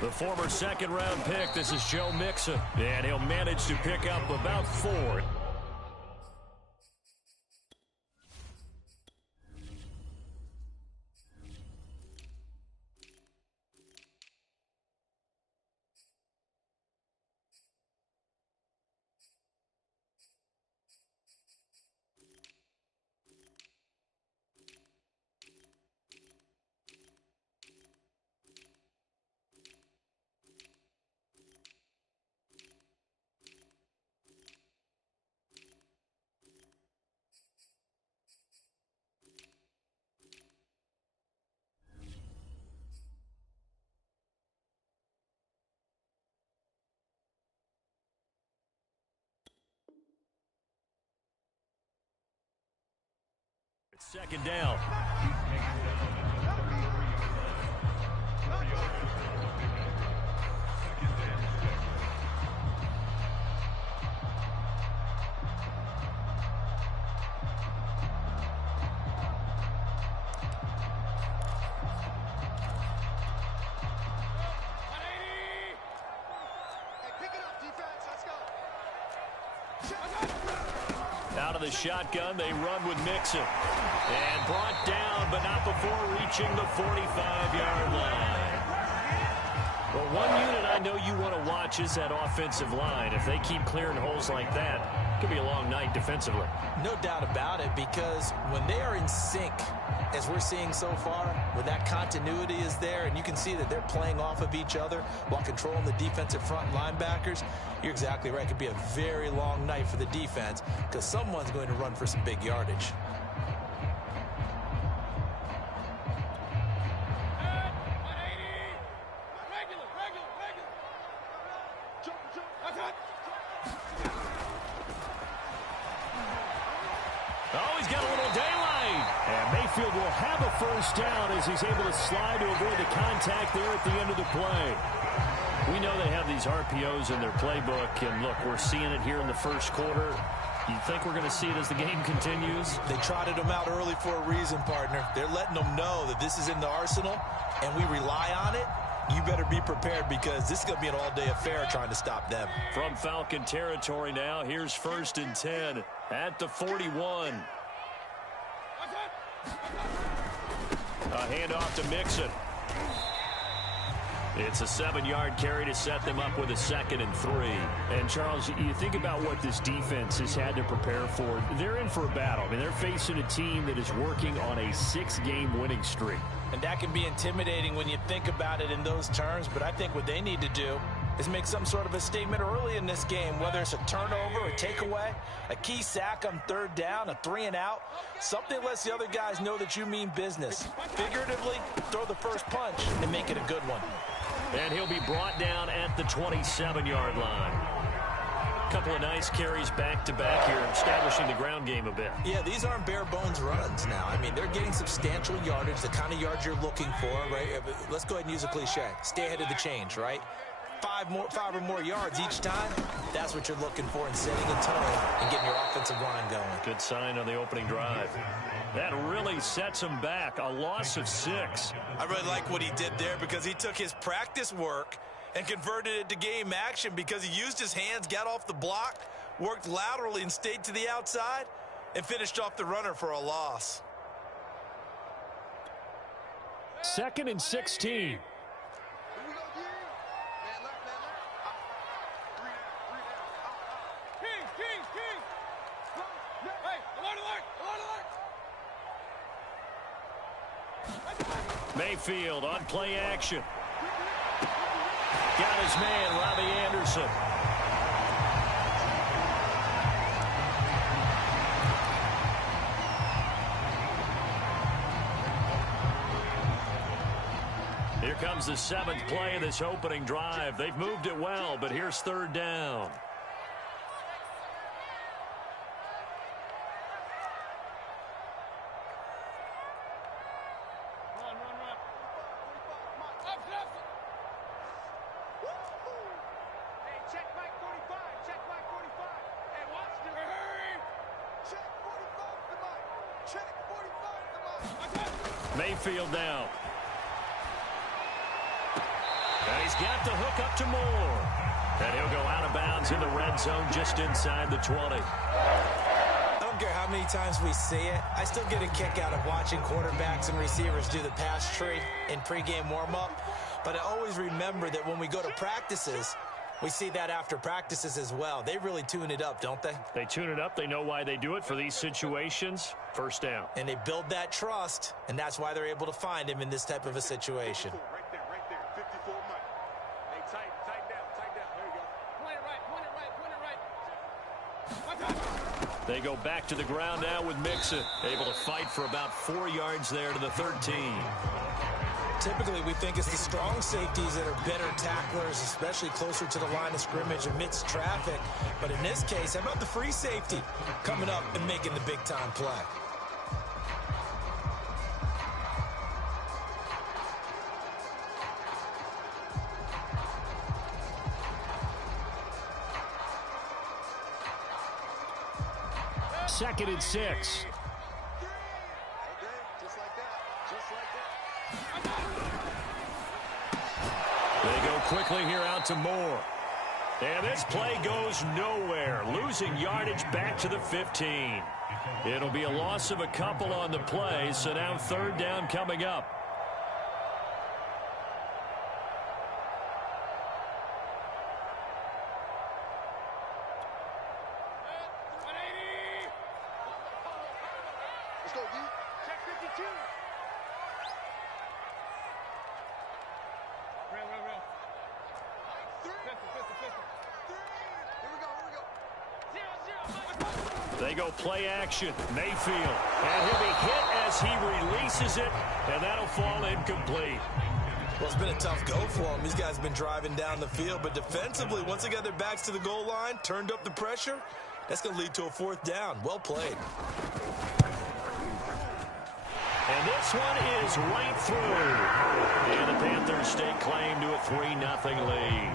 The former second-round pick, this is Joe Mixon, and he'll manage to pick up about 4. Second down. Out of the shotgun, they run with Mixon. And brought down, but not before reaching the 45-yard line. Well, one unit I know you want to watch is that offensive line. If they keep clearing holes like that, it could be a long night defensively. No doubt about it, because when they are in sync, as we're seeing so far, where that continuity is there, and you can see that they're playing off of each other while controlling the defensive front linebackers, you're exactly right. It could be a very long night for the defense because someone's going to run for some big yardage. Oh, he's got a little daylight. And Mayfield will have a first down as he's able to slide to avoid the contact there at the end of the play. We know they have these RPOs in their playbook, and look, we're seeing it here in the first quarter. You think we're going to see it as the game continues? They trotted them out early for a reason, partner. They're letting them know that this is in the arsenal, and we rely on it. You better be prepared because this is going to be an all-day affair trying to stop them. From Falcon territory now, here's 1st and 10 at the 41. A handoff to Mixon. It's a 7-yard carry to set them up with a 2nd and 3. And, Charles, you think about what this defense has had to prepare for. They're in for a battle. I mean, they're facing a team that is working on a 6-game winning streak. And that can be intimidating when you think about it in those terms. But I think what they need to do is make some sort of a statement early in this game, whether it's a turnover, a takeaway, a key sack on 3rd down, a 3-and-out, something that lets the other guys know that you mean business. Figuratively, throw the first punch and make it a good one. And he'll be brought down at the 27-yard line. A couple of nice carries back-to-back here, establishing the ground game a bit. Yeah, these aren't bare-bones runs now. I mean, they're getting substantial yardage, the kind of yards you're looking for, right? Let's go ahead and use a cliche. Stay ahead of the change, right? 5 or more yards each time, that's what you're looking for in setting a tone and getting your offensive line going. Good sign on the opening drive. That really sets him back. A loss of 6. I really like what he did there because he took his practice work and converted it to game action because he used his hands, got off the block, worked laterally and stayed to the outside, and finished off the runner for a loss. 2nd and 16. Mayfield on play action. Got his man, Robbie Anderson. Here comes the 7th play of this opening drive. They've moved it well, but here's 3rd down. Mayfield now. he's got the hook up to Moore. And he'll go out of bounds in the red zone just inside the 20. I don't care how many times we see it. I still get a kick out of watching quarterbacks and receivers do the pass tree in pregame warm-up. But I always remember that when we go to practices, we see that after practices as well. They really tune it up, don't they? They tune it up. They know why they do it for these situations. First down. And they build that trust, and that's why they're able to find him in this type of a situation. Right there, 54 Mike. Hey, tight down. There you go. Point it right. They go back to the ground now with Mixon. Able to fight for about 4 yards there to the 13. Typically, we think it's the strong safeties that are better tacklers, especially closer to the line of scrimmage amidst traffic. But in this case, how about the free safety coming up and making the big-time play? Second and 6. They go quickly here out to Moore. And this play goes nowhere. Losing yardage back to the 15. It'll be a loss of a couple on the play, so now third down coming up. Let's go, D. Check 52. Real. Pistol. Here we go. 0-0. They go play action. Mayfield. And he'll be hit as he releases it, and that'll fall incomplete. Well, it's been a tough go for them. These guys have been driving down the field, but defensively, once they got their backs to the goal line, turned up the pressure, that's going to lead to a fourth down. Well played. And this one is right through. And the Panthers stake claim to a 3-0 lead.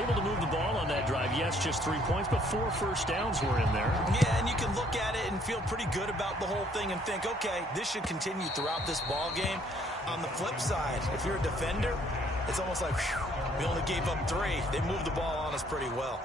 Able to move the ball on that drive. Yes, just 3 points, but 4 first downs were in there. Yeah, and you can look at it and feel pretty good about the whole thing and think, okay, this should continue throughout this ball game. On the flip side, if you're a defender, it's almost like, whew, we only gave up 3. They moved the ball on us pretty well.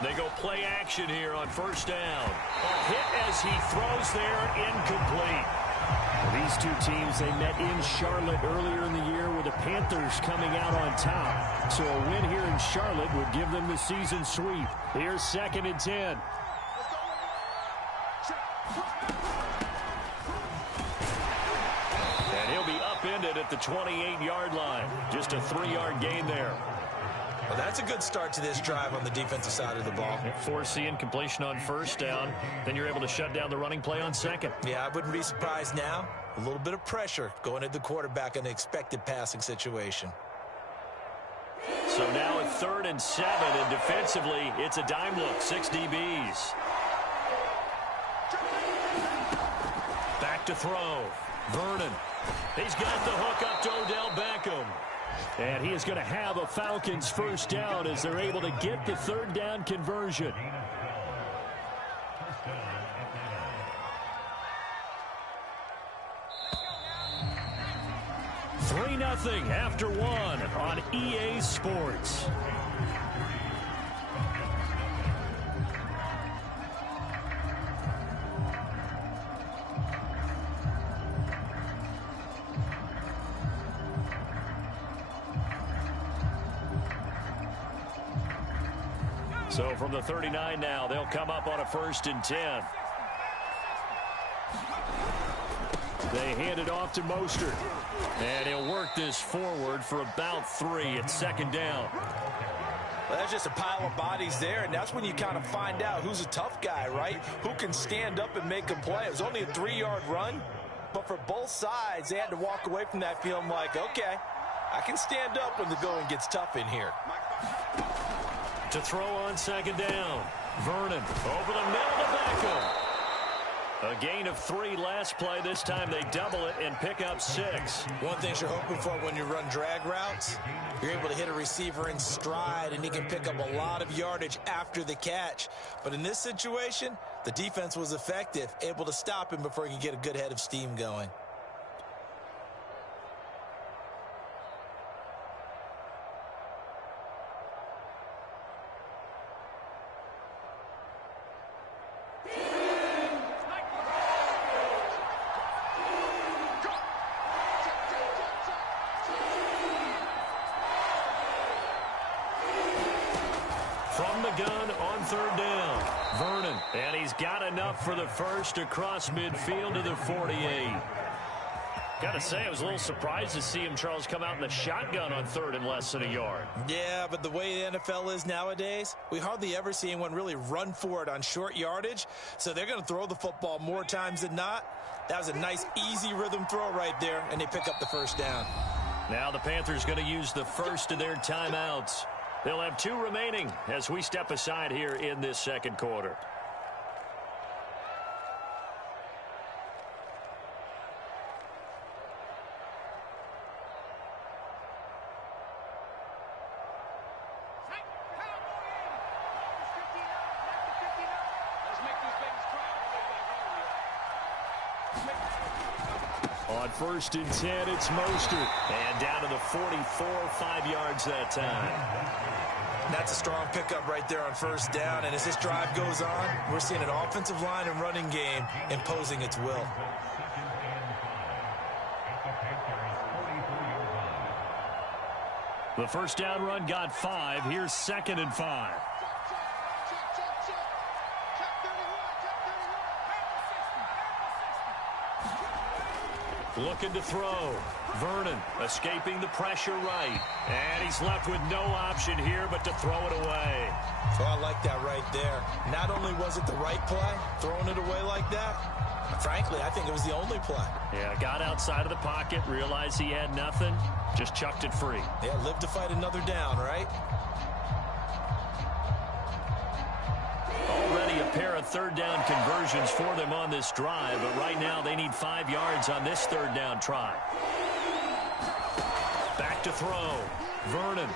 They go play action here on first down. A hit as he throws there, incomplete. These two teams, they met in Charlotte earlier in the year with the Panthers coming out on top. So a win here in Charlotte would give them the season sweep. Here's second and 10. And he'll be upended at the 28-yard line. Just a 3-yard gain there. Well, that's a good start to this drive on the defensive side of the ball. Forcing incompletion on first down. Then you're able to shut down the running play on second. Yeah, I wouldn't be surprised now. A little bit of pressure going at the quarterback in an expected passing situation. So now at 3rd and 7, and defensively, it's a dime look. 6 DBs. Back to throw. Vernon. He's got the hook up to Odell Beckham. And he is going to have a Falcons first down as they're able to get the 3rd down conversion. Three 3-0 after 1 on EA Sports. So from the 39 now, they'll come up on a 1st and 10. They hand it off to Mostert. And he'll work this forward for about 3 at 2nd down. Well, that's just a pile of bodies there, and that's when you kind of find out who's a tough guy, right? Who can stand up and make a play. It was only a 3-yard run, but for both sides, they had to walk away from that feeling like, okay, I can stand up when the going gets tough in here. To throw on second down. Vernon over the middle to Beckham. A gain of 3 last play. This time they double it and pick up 6. One thing you're hoping for when you run drag routes, you're able to hit a receiver in stride, and he can pick up a lot of yardage after the catch. But in this situation, the defense was effective, able to stop him before he could get a good head of steam going. From the gun on third down, Vernon. And he's got enough for the first across midfield to the 48. Got to say, I was a little surprised to see him, Charles, come out in the shotgun on third and less than a yard. Yeah, but the way the NFL is nowadays, we hardly ever see anyone really run for it on short yardage. So they're going to throw the football more times than not. That was a nice, easy rhythm throw right there, and they pick up the first down. Now the Panthers going to use the first of their timeouts. They'll have 2 remaining as we step aside here in this second quarter. On first and 10, it's Mostert. And down to the 44, 5 yards that time. That's a strong pickup right there on first down. And as this drive goes on, we're seeing an offensive line and running game imposing its will. The first down run got 5. Here's 2nd and 5. Looking to throw. Vernon escaping the pressure right. And he's left with no option here but to throw it away. Oh, I like that right there. Not only was it the right play, throwing it away like that, frankly, I think it was the only play. Yeah, got outside of the pocket, realized he had nothing, just chucked it free. Yeah, live to fight another down, right? Already a pair of third down conversions for them on this drive, but right now they need 5 yards on this third down try. Back to throw. Vernon.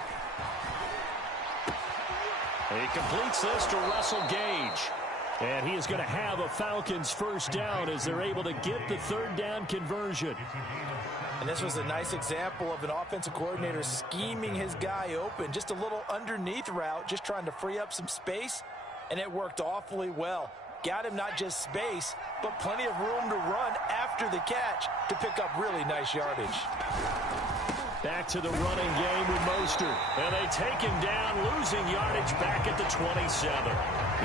He completes this to Russell Gage. And he is going to have a Falcons first down as they're able to get the third down conversion. And this was a nice example of an offensive coordinator scheming his guy open. Just a little underneath route, just trying to free up some space. And it worked awfully well. Got him not just space, but plenty of room to run after the catch to pick up really nice yardage. Back to the running game with Mostert. And they take him down, losing yardage back at the 27.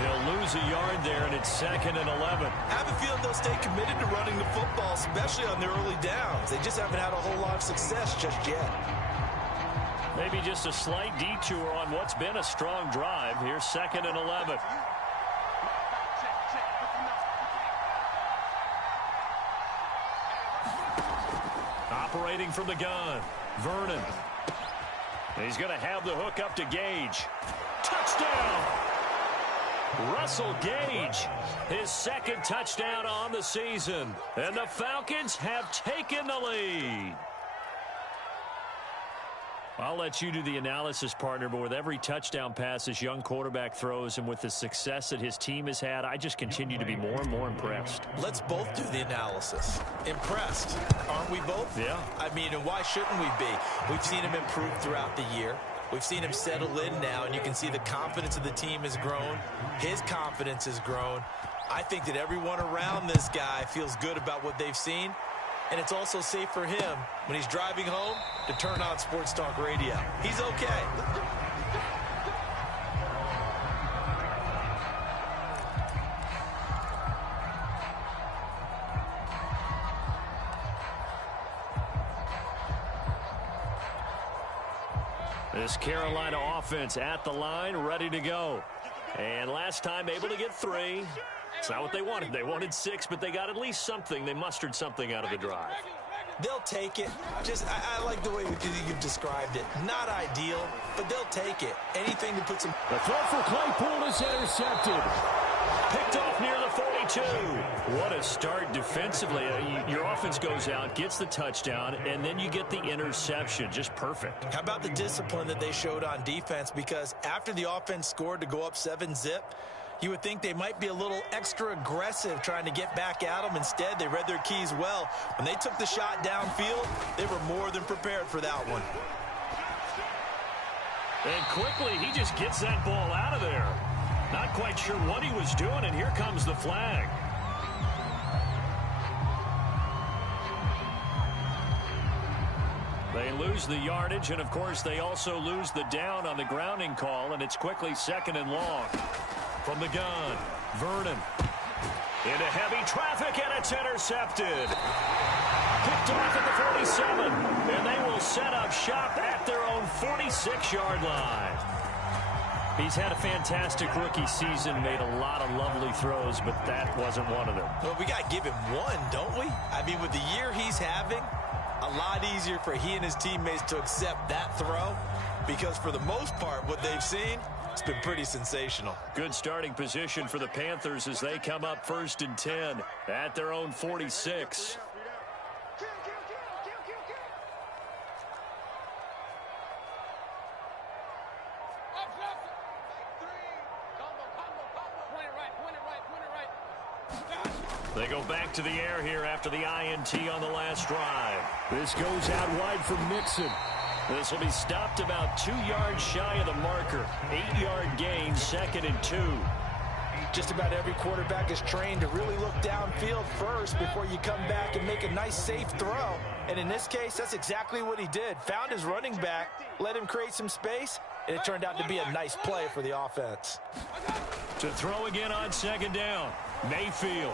He'll lose a yard there, and it's 2nd and 11. I have a feeling they'll stay committed to running the football, especially on their early downs. They just haven't had a whole lot of success just yet. Maybe just a slight detour on what's been a strong drive. Here's 2nd and 11. Operating from the gun, Vernon. He's going to have the hook up to Gage. Touchdown! Russell Gage, his 2nd touchdown on the season. And the Falcons have taken the lead. I'll let you do the analysis, partner, but with every touchdown pass this young quarterback throws and with the success that his team has had, I just continue to be more and more impressed. Let's both do the analysis. Impressed, aren't we both? Yeah. I mean, and why shouldn't we be? We've seen him improve throughout the year. We've seen him settle in now, and you can see the confidence of the team has grown. His confidence has grown. I think that everyone around this guy feels good about what they've seen. And it's also safe for him when he's driving home to turn on Sports Talk Radio. He's okay. This Carolina offense at the line, ready to go. And last time able to get 3. It's not what they wanted. They wanted 6, but they got at least something. They mustered something out of the drive. They'll take it. I like the way you've described it. Not ideal, but they'll take it. Anything to put some... The throw for Claypool is intercepted. Picked off near the 42. What a start defensively. Your offense goes out, gets the touchdown, and then you get the interception. Just perfect. How about the discipline that they showed on defense? Because after the offense scored to go up 7-zip, you would think they might be a little extra aggressive trying to get back at them. Instead, they read their keys well. When they took the shot downfield, they were more than prepared for that one. And quickly, he just gets that ball out of there. Not quite sure what he was doing, and here comes the flag. They lose the yardage, and of course, they also lose the down on the grounding call, and it's quickly 2nd and long. From the gun, Vernon. Into heavy traffic, and it's intercepted. Picked off at the 47, and they will set up shop at their own 46-yard line. He's had a fantastic rookie season, made a lot of lovely throws, but that wasn't one of them. Well, we got to give him one, don't we? I mean, with the year he's having, a lot easier for he and his teammates to accept that throw, because for the most part, what they've seen, it's been pretty sensational. Good starting position for the Panthers as they come up 1st and 10 at their own 46. They go back to the air here after the INT on the last drive. This goes out wide for Mixon. This will be stopped about 2 yards shy of the marker. 8-yard gain, 2nd and 2. Just about every quarterback is trained to really look downfield first before you come back and make a nice, safe throw. And in this case, that's exactly what he did. Found his running back, let him create some space, and it turned out to be a nice play for the offense. To throw again on 2nd down, Mayfield.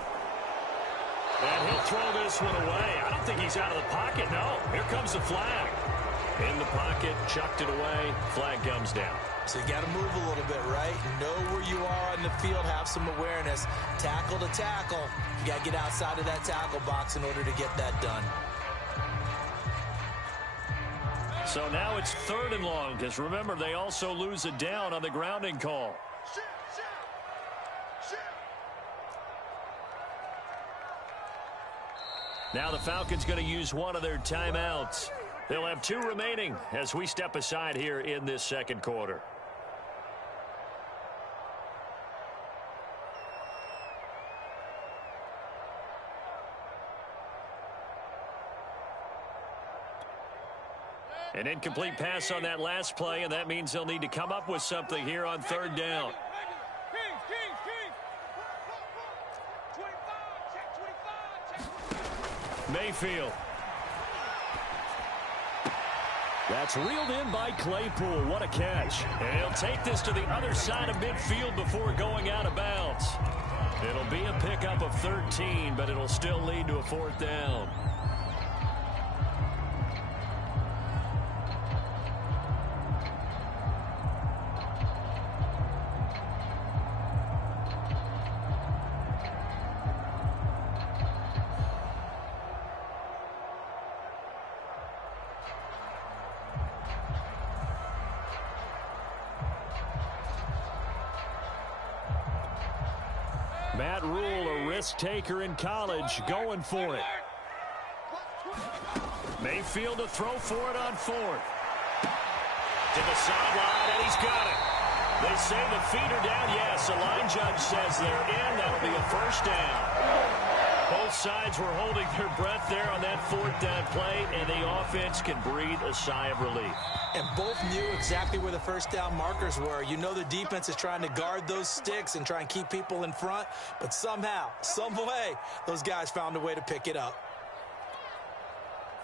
And he'll throw this one away. I don't think he's out of the pocket, no. Here comes the flag. In the pocket, chucked it away, flag comes down. So you got to move a little bit, right? Know where you are on the field, have some awareness. Tackle to tackle. You got to get outside of that tackle box in order to get that done. So now it's 3rd and long, because remember, they also lose a down on the grounding call. Now the Falcons going to use one of their timeouts. They'll have 2 remaining as we step aside here in this 2nd quarter. An incomplete pass on that last play, and that means they'll need to come up with something here on 3rd down. Mayfield. That's reeled in by Claypool. What a catch. And he'll take this to the other side of midfield before going out of bounds. It'll be a pickup of 13, but it'll still lead to a 4th down. Matt Rule, a risk taker in college, going for it. Mayfield to throw for it on 4th. To the sideline, and he's got it. They say the feet are down. Yes, the line judge says they're in. That'll be a 1st down. Both sides were holding their breath there on that 4th down play, and the offense can breathe a sigh of relief. And both knew exactly where the 1st down markers were. You know the defense is trying to guard those sticks and try and keep people in front, but somehow, some way, those guys found a way to pick it up.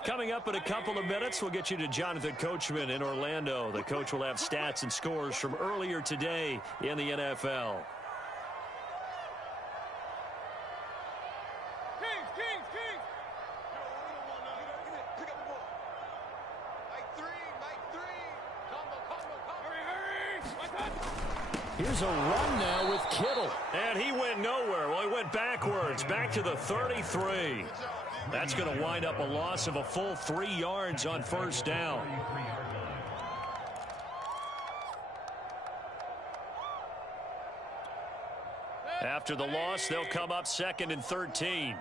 Coming up in a couple of minutes, we'll get you to Jonathan Coachman in Orlando. The coach will have stats and scores from earlier today in the NFL. Here's a run now with Kittle. And he went nowhere. Well, he went backwards, back to the 33. That's going to wind up a loss of a full 3 yards on first down. After the loss, they'll come up 2nd and 13.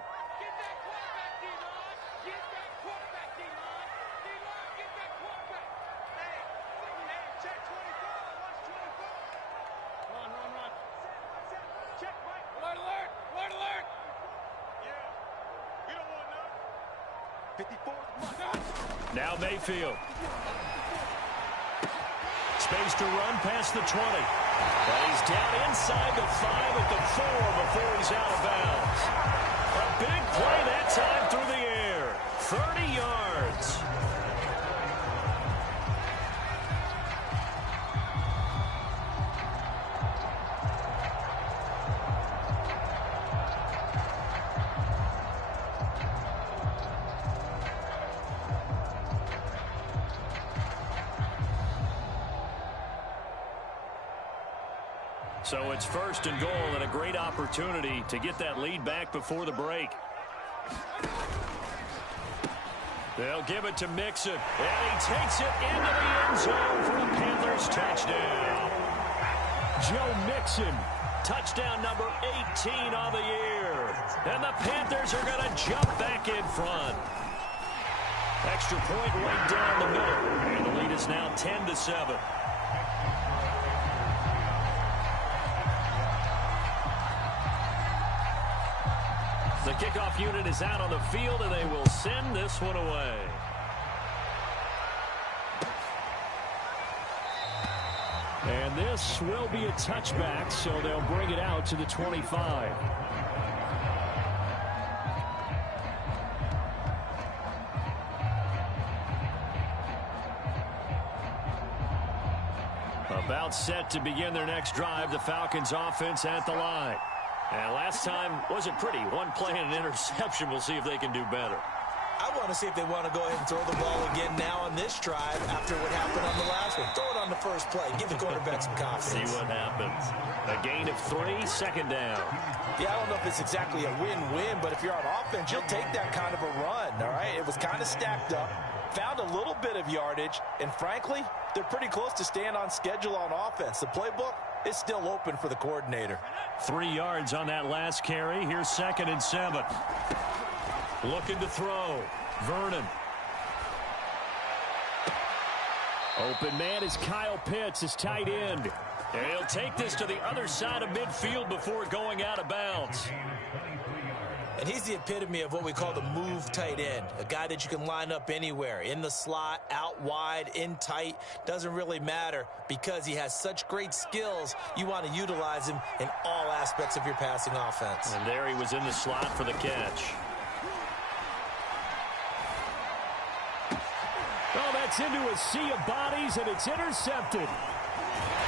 Now Mayfield. Space to run past the 20. But he's down inside the 5 at the 4 before he's out of bounds. A big play that time through the air. 30 yards. So it's 1st and goal and a great opportunity to get that lead back before the break. They'll give it to Mixon, and he takes it into the end zone for a Panthers touchdown. Joe Mixon, touchdown number 18 on the year. And the Panthers are going to jump back in front. Extra point right down the middle, and the lead is now 10-7. The kickoff unit is out on the field, and they will send this one away. And this will be a touchback, so they'll bring it out to the 25. About set to begin their next drive, the Falcons offense at the line. And last time wasn't pretty. One play and an interception. We'll see if they can do better. I want to see if they want to go ahead and throw the ball again now on this drive after what happened on the last one. Throw it on the first play. Give the quarterback some confidence. See what happens. A gain of 3, 2nd down. Yeah, I don't know if it's exactly a win-win, but if you're on offense, you'll take that kind of a run, all right? It was kind of stacked up. Found a little bit of yardage, and frankly, they're pretty close to staying on schedule on offense. The playbook is still open for the coordinator. 3 yards on that last carry. Here's 2nd and 7. Looking to throw. Vernon. Open man is Kyle Pitts, his tight end. And he'll take this to the other side of midfield before going out of bounds. And he's the epitome of what we call the move tight end. A guy that you can line up anywhere. In the slot, out wide, in tight. Doesn't really matter because he has such great skills. You want to utilize him in all aspects of your passing offense. And there he was in the slot for the catch. Oh, that's into a sea of bodies, and it's intercepted.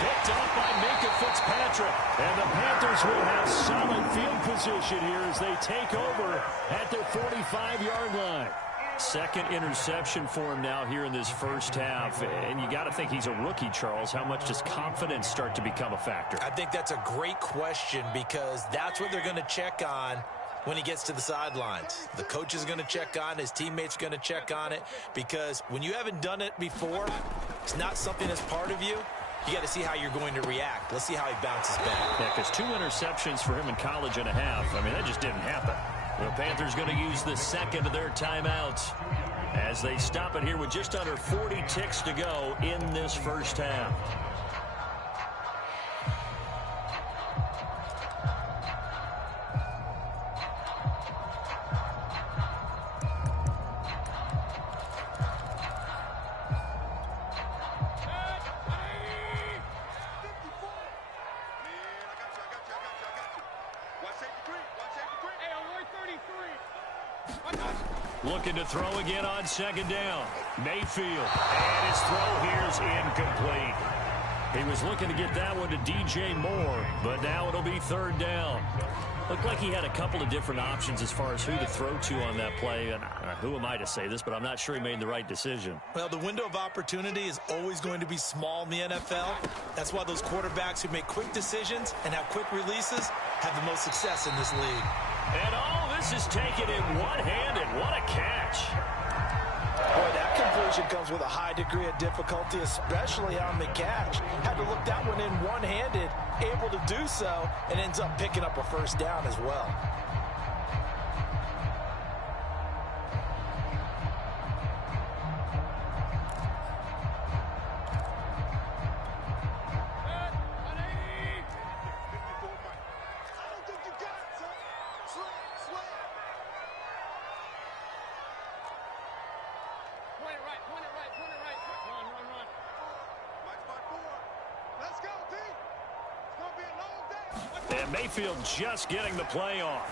Picked off by Minka Fitzpatrick. And the Panthers will have solid field position here as they take over at their 45-yard line. 2nd interception for him now here in this first half. And you got to think he's a rookie, Charles. How much does confidence start to become a factor? I think that's a great question because that's what they're going to check on when he gets to the sidelines. The coach is going to check on it. His teammates are going to check on it because when you haven't done it before, it's not something that's part of you. You got to see how you're going to react. Let's see how he bounces back. Yeah, because 2 interceptions for him in college and a half. I mean, that just didn't happen. The Panthers going to use the 2nd of their timeouts as they stop it here with just under 40 ticks to go in this first half. Looking to throw again on 2nd down. Mayfield. And his throw here is incomplete. He was looking to get that one to DJ Moore, but now it'll be 3rd down. Looked like he had a couple of different options as far as who to throw to on that play. And who am I to say this, but I'm not sure he made the right decision. Well, the window of opportunity is always going to be small in the NFL. That's why those quarterbacks who make quick decisions and have quick releases have the most success in this league. And this is taken in one-handed. What a catch. Boy, that completion comes with a high degree of difficulty, especially on the catch. Had to look that one in one-handed, able to do so, and ends up picking up a first down as well. And Mayfield just getting the play off.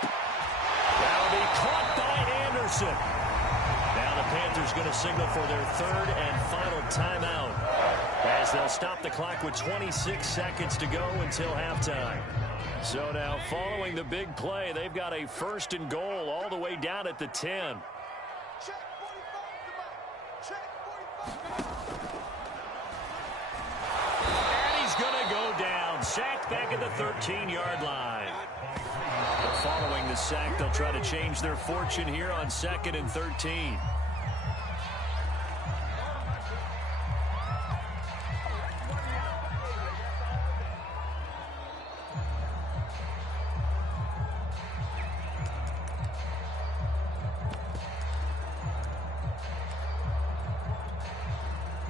That'll be caught by Anderson. Now the Panthers going to signal for their third and final timeout as they'll stop the clock with 26 seconds to go until halftime. So now following the big play, they've got a first and goal all the way down at the 10. Sacked back at the 13-yard line. But following the sack, they'll try to change their fortune here on 2nd and 13.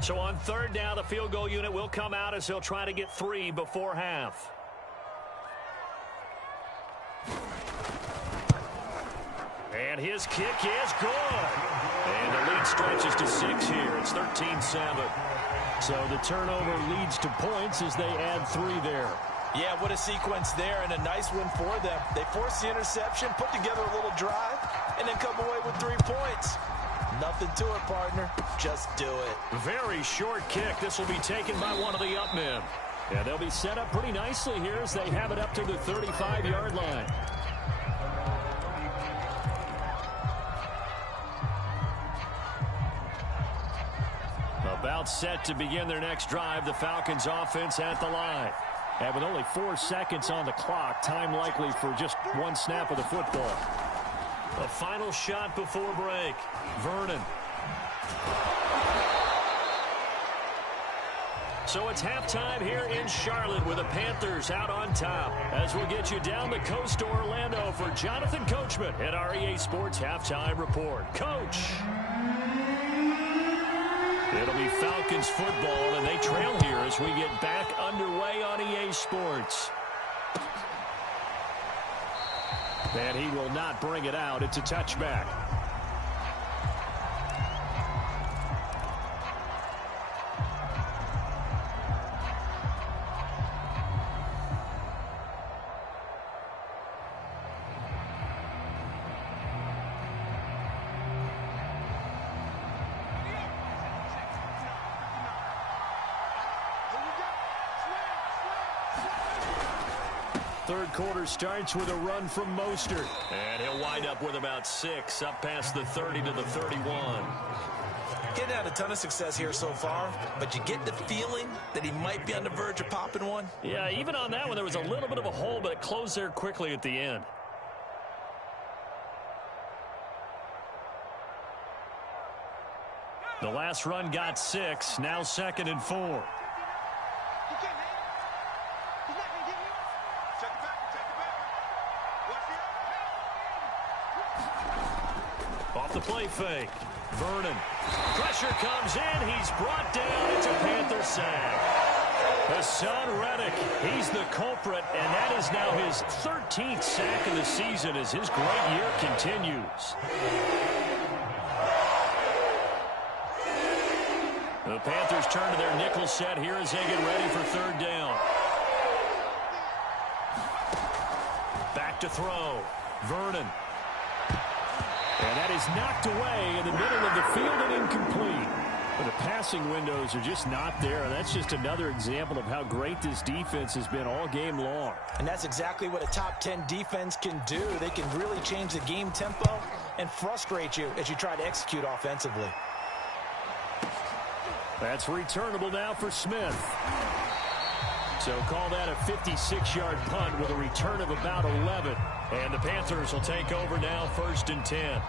So on third down, the field goal unit will come out as he'll try to get 3 before half. And his kick is good. And the lead stretches to 6 here. It's 13-7. So the turnover leads to points as they add 3 there. Yeah, what a sequence there, and a nice win for them. They forced the interception, put together a little drive, and then come away with 3 points. Nothing to it, partner. Just do it. Very short kick. This will be taken by one of the up men. Yeah, they'll be set up pretty nicely here as they have it up to the 35-yard line. About set to begin their next drive, the Falcons offense at the line. And with only 4 seconds on the clock, time likely for just 1 snap of the football. A final shot before break. Vernon. So it's halftime here in Charlotte with the Panthers out on top. As we'll get you down the coast to Orlando for Jonathan Coachman at our EA Sports Halftime Report. Coach. It'll be Falcons football, and they trail here as we get back underway on EA Sports. And he will not bring it out. It's a touchback. Third quarter starts with a run from Mostert. And he'll wind up with about 6, up past the 30 to the 31. Getting had a ton of success here so far, but you get the feeling that he might be on the verge of popping one. Yeah, even on that one, there was a little bit of a hole, but it closed there quickly at the end. The last run got 6, now 2nd and 4. Off the play fake. Vernon. Pressure comes in. He's brought down. It's a Panther sack. Hassan Reddick, he's the culprit, and that is now his 13th sack of the season as his great year continues. The Panthers turn to their nickel set here as they get ready for third down. Back to throw. Vernon. And that is knocked away in the middle of the field and incomplete. But the passing windows are just not there, and that's just another example of how great this defense has been all game long. And that's exactly what a top 10 defense can do. They can really change the game tempo and frustrate you as you try to execute offensively. That's returnable now for Smith. So call that a 56-yard punt with a return of about 11. And the Panthers will take over now, 1st and 10.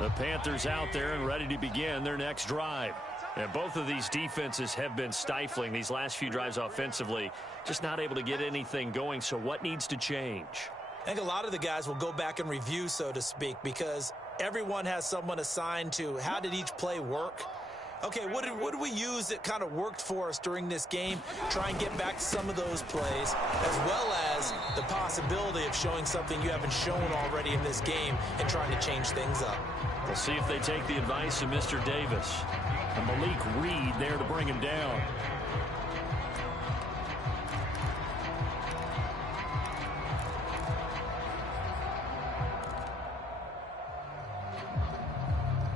The Panthers out there and ready to begin their next drive. And both of these defenses have been stifling these last few drives offensively. Just not able to get anything going, so what needs to change? I think a lot of the guys will go back and review, so to speak, because everyone has someone assigned to how did each play work. Okay, what did we use that kind of worked for us during this game? Try and get back to some of those plays, as well as the possibility of showing something you haven't shown already in this game and trying to change things up. We'll see if they take the advice of Mr. Davis. And Malik Reed there to bring him down.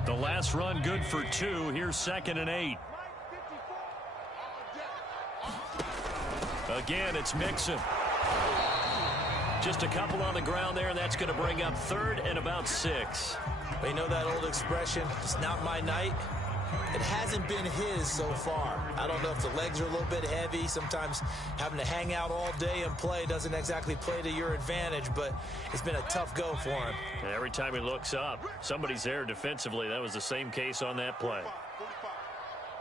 The last run good for 2. Here's 2nd and 8. Again, it's Mixon. Just a couple on the ground there, and that's going to bring up 3rd and about 6. But you know that old expression, it's not my night? It hasn't been his so far. I don't know if the legs are a little bit heavy. Sometimes having to hang out all day and play doesn't exactly play to your advantage, but it's been a tough go for him. And every time he looks up, somebody's there defensively. That was the same case on that play. 45.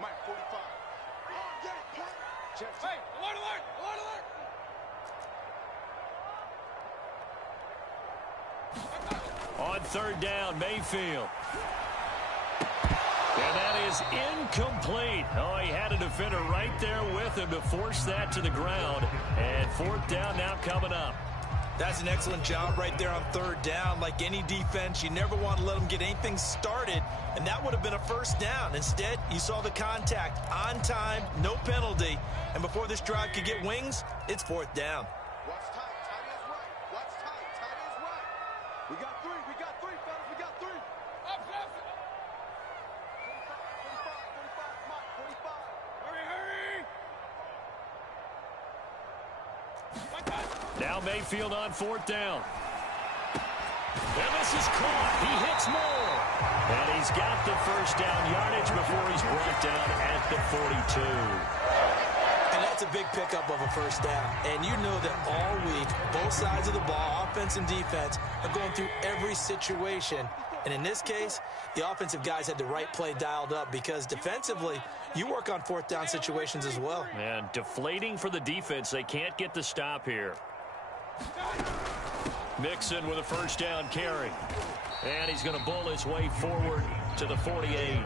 Mike, 45. Check. Hey, alert, alert, alert, alert. On 3rd down, Mayfield. And that is incomplete. Oh, he had a defender right there with him to force that to the ground. And 4th down now coming up. That's an excellent job right there on 3rd down. Like any defense, you never want to let them get anything started, and that would have been a 1st down. Instead, you saw the contact on time, no penalty, and before this drive could get wings, it's 4th down. Watch tight. Tight is right. Watch tight. Tight is right. We got 3. We got 3, fellas. We got 3. Up, up. 45, Mike, 45. Hurry, hurry. Now Mayfield on 4th down. And this is caught. He hits more. And he's got the 1st down yardage before he's brought down at the 42. And that's a big pickup of a 1st down. And you know that all week, both sides of the ball, offense and defense, are going through every situation. And in this case, the offensive guys had the right play dialed up because defensively, you work on 4th down situations as well. And deflating for the defense. They can't get the stop here. Mixon with a 1st down carry. And he's going to bull his way forward to the 48.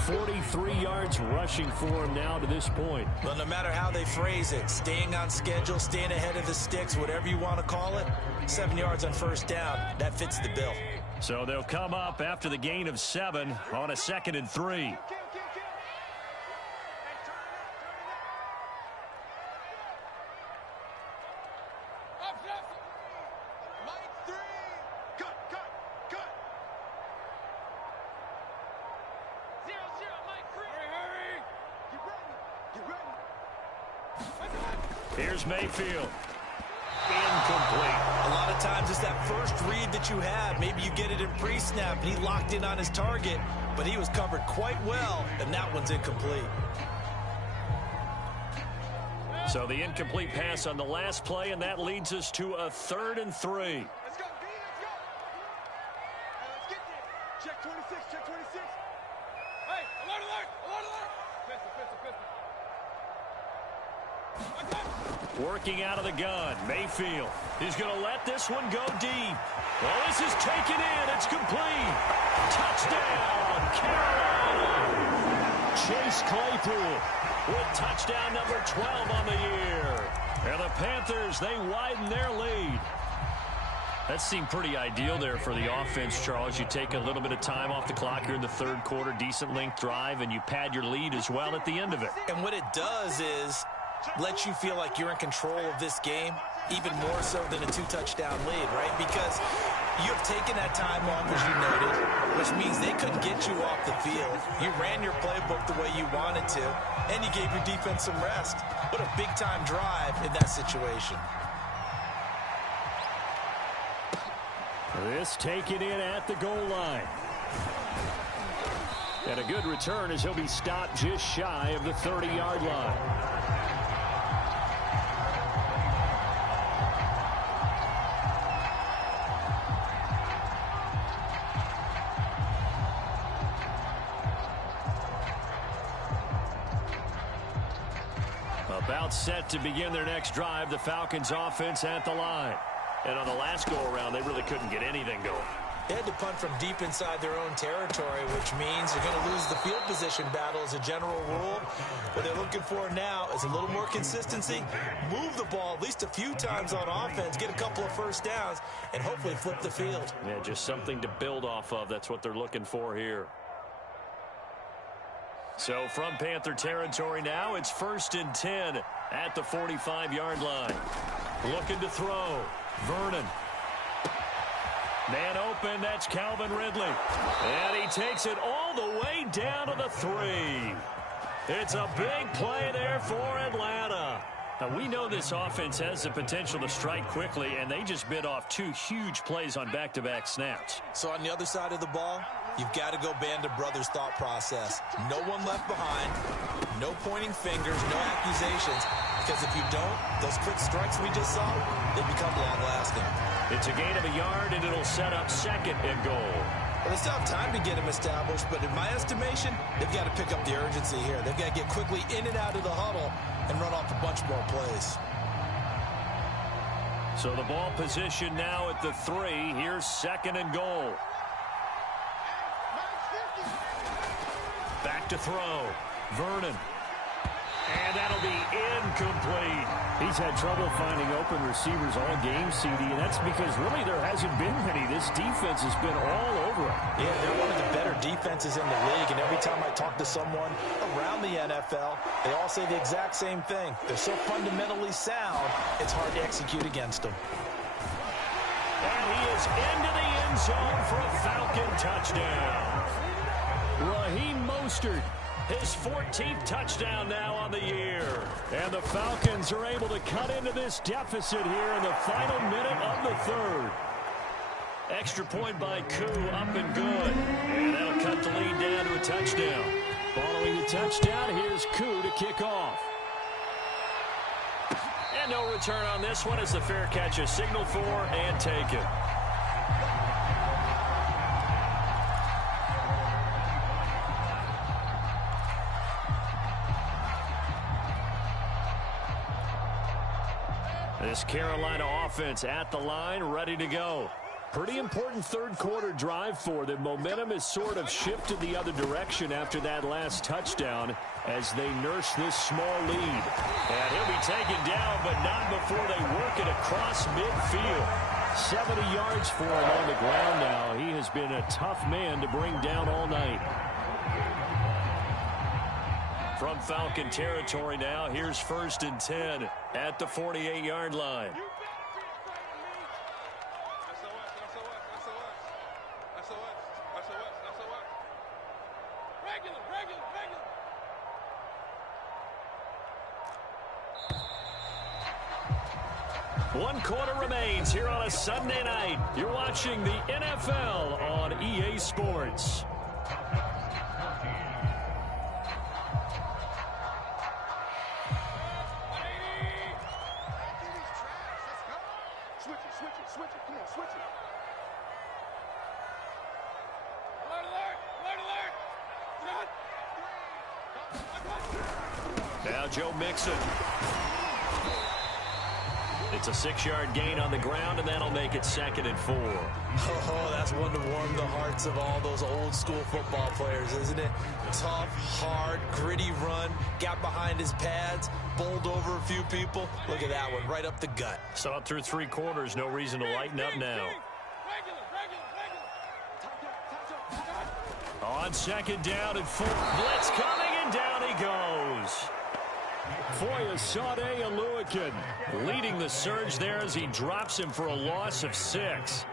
43 yards rushing for him now to this point. Well, no matter how they phrase it, staying on schedule, staying ahead of the sticks, whatever you want to call it, 7 yards on 1st down, that fits the bill. So they'll come up after the gain of 7 on a 2nd and 3. Here's Mayfield. Incomplete. A lot of times it's that first read that you have. Maybe you get it in pre-snap, and he locked in on his target, but he was covered quite well, and that one's incomplete. So the incomplete pass on the last play, and that leads us to a 3rd and 3. Let's go, B, let's go. Hey, let's get there. Check 26, check 26. Hey, alert, alert, alert, alert. Pistol, pistol, pistol. Working out of the gun, Mayfield. He's going to let this one go deep. Well, this is taken in. It's complete. Touchdown, Carolina. Chase Claypool with touchdown number 12 on the year. And the Panthers, they widen their lead. That seemed pretty ideal there for the offense, Charles. You take a little bit of time off the clock here in the 3rd quarter, decent length drive, and you pad your lead as well at the end of it. And what it does is lets you feel like you're in control of this game, even more so than a 2-touchdown lead, right? Because you have taken that time off, as you noted, which means they couldn't get you off the field. You ran your playbook the way you wanted to, and you gave your defense some rest. What a big-time drive in that situation. This taken in at the goal line. And a good return as he'll be stopped just shy of the 30-yard line. About set to begin their next drive, the Falcons offense at the line. And on the last go-around, they really couldn't get anything going. They had to punt from deep inside their own territory, which means you're going to lose the field position battle as a general rule. What they're looking for now is a little more consistency, move the ball at least a few times on offense, get a couple of first downs, and hopefully flip the field. Yeah, just something to build off of. That's what they're looking for here. So from Panther territory now, it's 1st and 10 at the 45-yard line. Looking to throw. Vernon. Man open, that's Calvin Ridley. And he takes it all the way down to the 3. It's a big play there for Atlanta. Now, we know this offense has the potential to strike quickly, and they just bit off 2 huge plays on back-to-back snaps. So on the other side of the ball, you've got to go band of brothers thought process. No one left behind, no pointing fingers, no accusations, because if you don't, those quick strikes we just saw, they become long-lasting. It's a gain of a yard, and it'll set up 2nd and goal. Well, they still have time to get him established, but in my estimation, they've got to pick up the urgency here. They've got to get quickly in and out of the huddle and run off a bunch more plays. So the ball position now at the 3. Here's 2nd and goal. Back to throw. Vernon. And that'll be incomplete. He's had trouble finding open receivers all game, CD, and that's because really there hasn't been many. This defense has been all over him. Yeah, they're one of the better defenses in the league, and every time I talk to someone around the NFL, they all say the exact same thing. They're so fundamentally sound, it's hard to execute against them. And he is into the end zone for a Falcon touchdown. Raheem Mostert. His 14th touchdown now on the year. And the Falcons are able to cut into this deficit here in the final minute of the 3rd. Extra point by Koo, up and good. And that'll cut the lead down to a touchdown. Following the touchdown, here's Koo to kick off. And no return on this one as the fair catch is signaled for and taken. This Carolina offense at the line, ready to go. Pretty important 3rd quarter drive for them. Momentum has sort of shifted the other direction after that last touchdown as they nurse this small lead. And he'll be taken down, but not before they work it across midfield. 70 yards for him on the ground now. He has been a tough man to bring down all night. From Falcon territory now, here's 1st and 10 at the 48-yard line. One quarter remains here on a Sunday night. You're watching the NFL on EA Sports. Now Joe Mixon. It's a 6-yard gain on the ground, and that'll make it 2nd and 4. Oh, that's one to warm the hearts of all those old school football players, isn't it? Tough, hard, gritty run, got behind his pads, bowled over a few people. Look at that one, right up the gut. So up through 3 quarters, no reason to lighten up now. On 2nd down and 4. Blitz coming, and down he goes. Jrealwhobetter leading the surge there as he drops him for a loss of 6.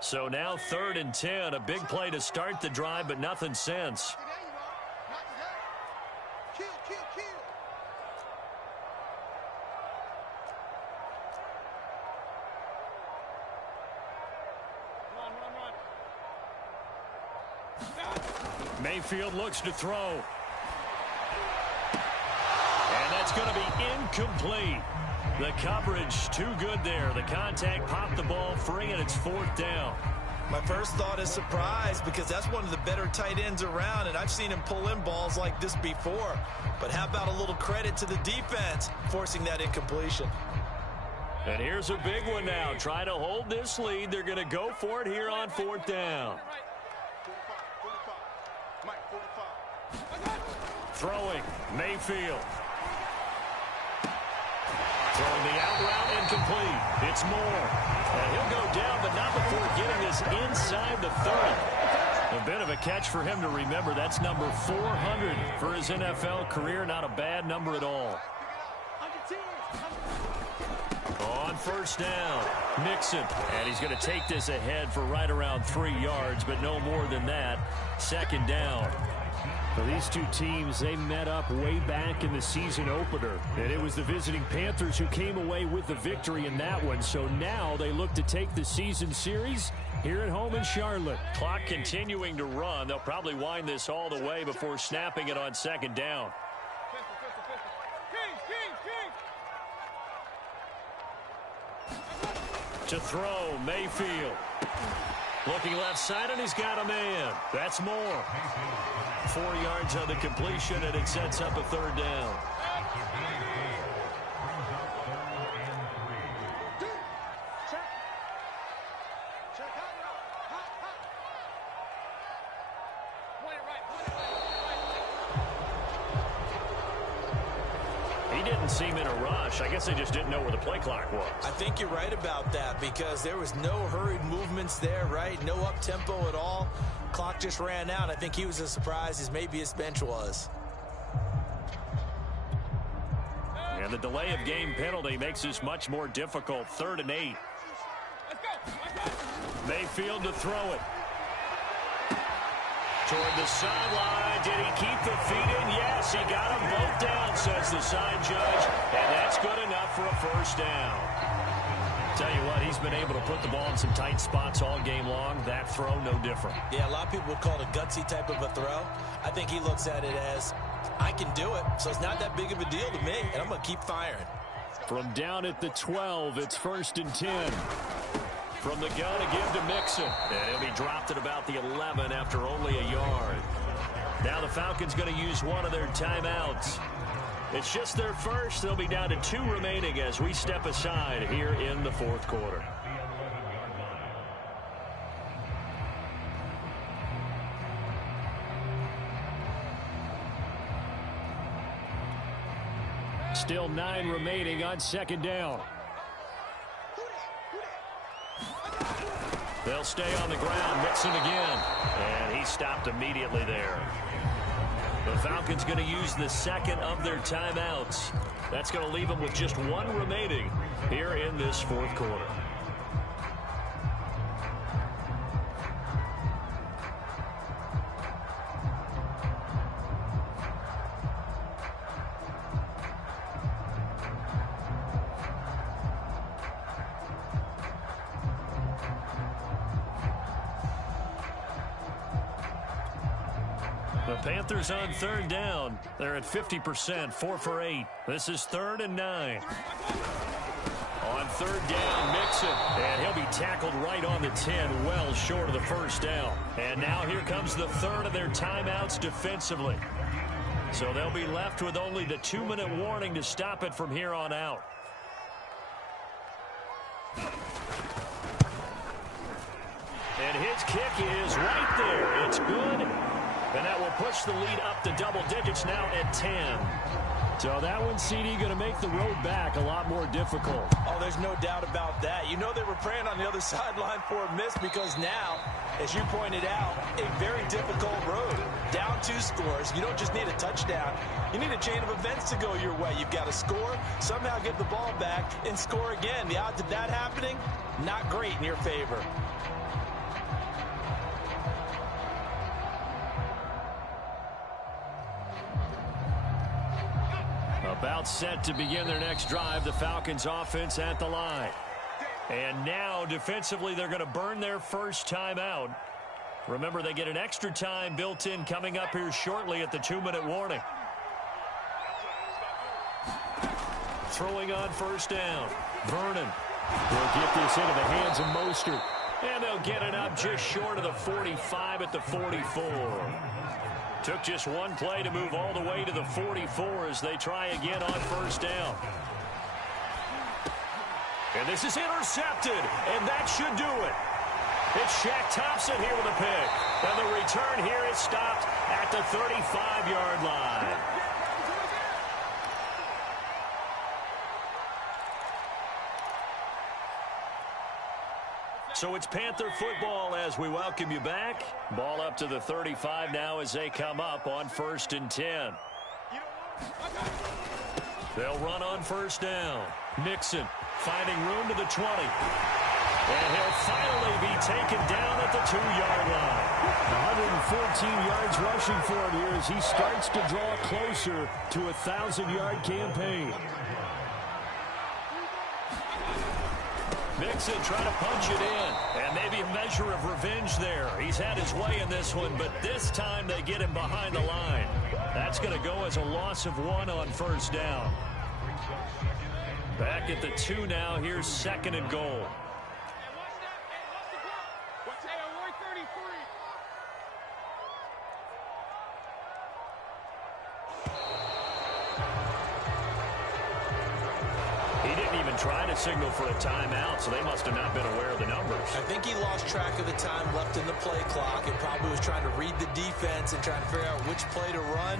So now 3rd and 10. A big play to start the drive, but nothing since. Mayfield looks to throw. And that's going to be incomplete. The coverage too good there. The contact popped the ball free, and it's 4th down. My first thought is surprise, because that's one of the better tight ends around, and I've seen him pull in balls like this before. But how about a little credit to the defense forcing that incompletion? And here's a big one now. Trying to hold this lead. They're going to go for it here on 4th down. Throwing, Mayfield. Throwing the out route, incomplete. It's Moore. And he'll go down, but not before getting this inside the 30. A bit of a catch for him to remember. That's number 400 for his NFL career. Not a bad number at all. On 1st down, Mixon. And he's going to take this ahead for right around 3 yards, but no more than that. 2nd down. Well, these two teams, they met up way back in the season opener. And it was the visiting Panthers who came away with the victory in that one. So now they look to take the season series here at home in Charlotte. Clock continuing to run. They'll probably wind this all the way before snapping it on 2nd down. To throw, Mayfield. Looking left side, and he's got a man. That's Moore. 4 yards on the completion, and it sets up a 3rd down. He didn't seem in a rush. I guess they just didn't know where the play clock was. I think you're right about that, because there was no hurried movements there, right? No up-tempo at all. Clock just ran out. I think he was as surprised as maybe his bench was. And the delay of game penalty makes this much more difficult. 3rd and 8. Mayfield to throw it. Toward the sideline. Did he keep the feet in? Yes, he got them both down, says the side judge. And that's good enough for a 1st down. Tell you what, he's been able to put the ball in some tight spots all game long. That throw, no different. Yeah, a lot of people would call it a gutsy type of a throw. I think he looks at it as, I can do it, so it's not that big of a deal to me, and I'm going to keep firing. From down at the 12, it's 1st and 10. From the gun to give to Mixon. And he'll be dropped at about the 11 after only a yard. Now the Falcons going to use one of their timeouts. It's just their first. They'll be down to 2 remaining as we step aside here in the 4th quarter. Still 9 remaining on 2nd down. They'll stay on the ground. Mixon again. And he stopped immediately there. The Falcons going to use the 2nd of their timeouts. That's going to leave them with just 1 remaining here in this 4th quarter. The Panthers on 3rd down. They're at 50%, 4 for 8. This is 3rd and 9. On 3rd down, Mixon. And he'll be tackled right on the 10, well short of the 1st down. And now here comes the 3rd of their timeouts defensively. So they'll be left with only the 2-minute warning to stop it from here on out. And his kick is right there. It's good. And that will push the lead up to double digits now at 10. So that one, CD, going to make the road back a lot more difficult. Oh, there's no doubt about that. You know they were praying on the other sideline for a miss because now, as you pointed out, a very difficult road. Down 2 scores. You don't just need a touchdown. You need a chain of events to go your way. You've got to score, somehow get the ball back, and score again. The odds of that happening, not great in your favor. About set to begin their next drive, the Falcons offense at the line. And now, defensively, they're going to burn their first time out. Remember, they get an extra time built in coming up here shortly at the 2-minute warning. Throwing on first down. Vernon will get this into the hands of Mostert. And they'll get it up just short of the 45 at the 44. Took just one play to move all the way to the 44 as they try again on first down. And this is intercepted, and that should do it. It's Shaq Thompson here with a pick. And the return here is stopped at the 35-yard line. So it's Panther football as we welcome you back. Ball up to the 35 now as they come up on 1st and 10. They'll run on first down. Mixon finding room to the 20. And he'll finally be taken down at the 2-yard line. 114 yards rushing for him here as he starts to draw closer to a 1,000-yard campaign. Mixon trying to punch it in, and maybe a measure of revenge there. He's had his way in this one, but this time they get him behind the line. That's going to go as a loss of 1 on first down. Back at the 2 now. Here's 2nd and goal. Trying to signal for a timeout, so they must have not been aware of the numbers. I think he lost track of the time left in the play clock and probably was trying to read the defense and trying to figure out which play to run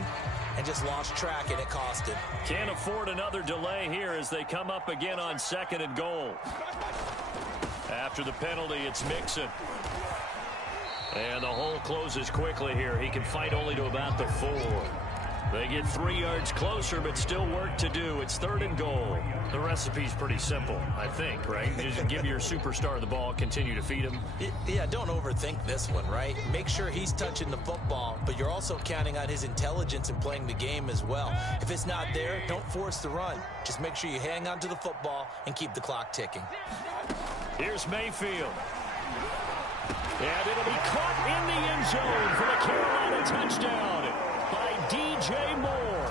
and just lost track, and it cost him. Can't afford another delay here as they come up again on 2nd and goal. After the penalty, it's Mixon. And the hole closes quickly here. He can fight only to about the 4. They get 3 yards closer, but still work to do. It's 3rd and goal. The recipe's pretty simple, I think, right? You just give your superstar the ball, continue to feed him. Yeah, don't overthink this one, right? Make sure he's touching the football, but you're also counting on his intelligence in playing the game as well. If it's not there, don't force the run. Just make sure you hang on to the football and keep the clock ticking. Here's Mayfield. And it'll be caught in the end zone for the Carolina touchdown by DJ Moore.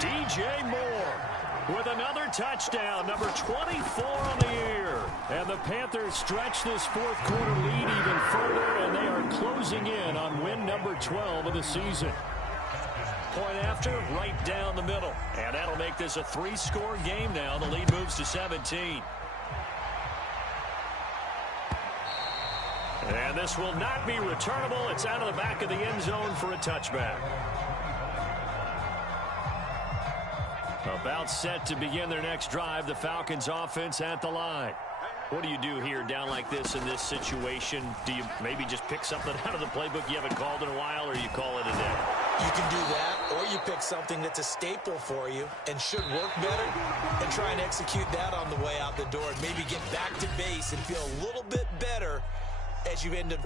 DJ Moore with another touchdown, number 24 on the year. And the Panthers stretch this 4th quarter lead even further, and they are closing in on win number 12 of the season. Point after, right down the middle. And that'll make this a 3-score game now. The lead moves to 17. And this will not be returnable. It's out of the back of the end zone for a touchback. About set to begin their next drive, the Falcons offense at the line. What do you do here down like this in this situation? Do you maybe just pick something out of the playbook you haven't called in a while, or you call it a day? You can do that, or you pick something that's a staple for you and should work better and try and execute that on the way out the door and maybe get back to base and feel a little bit better as you end up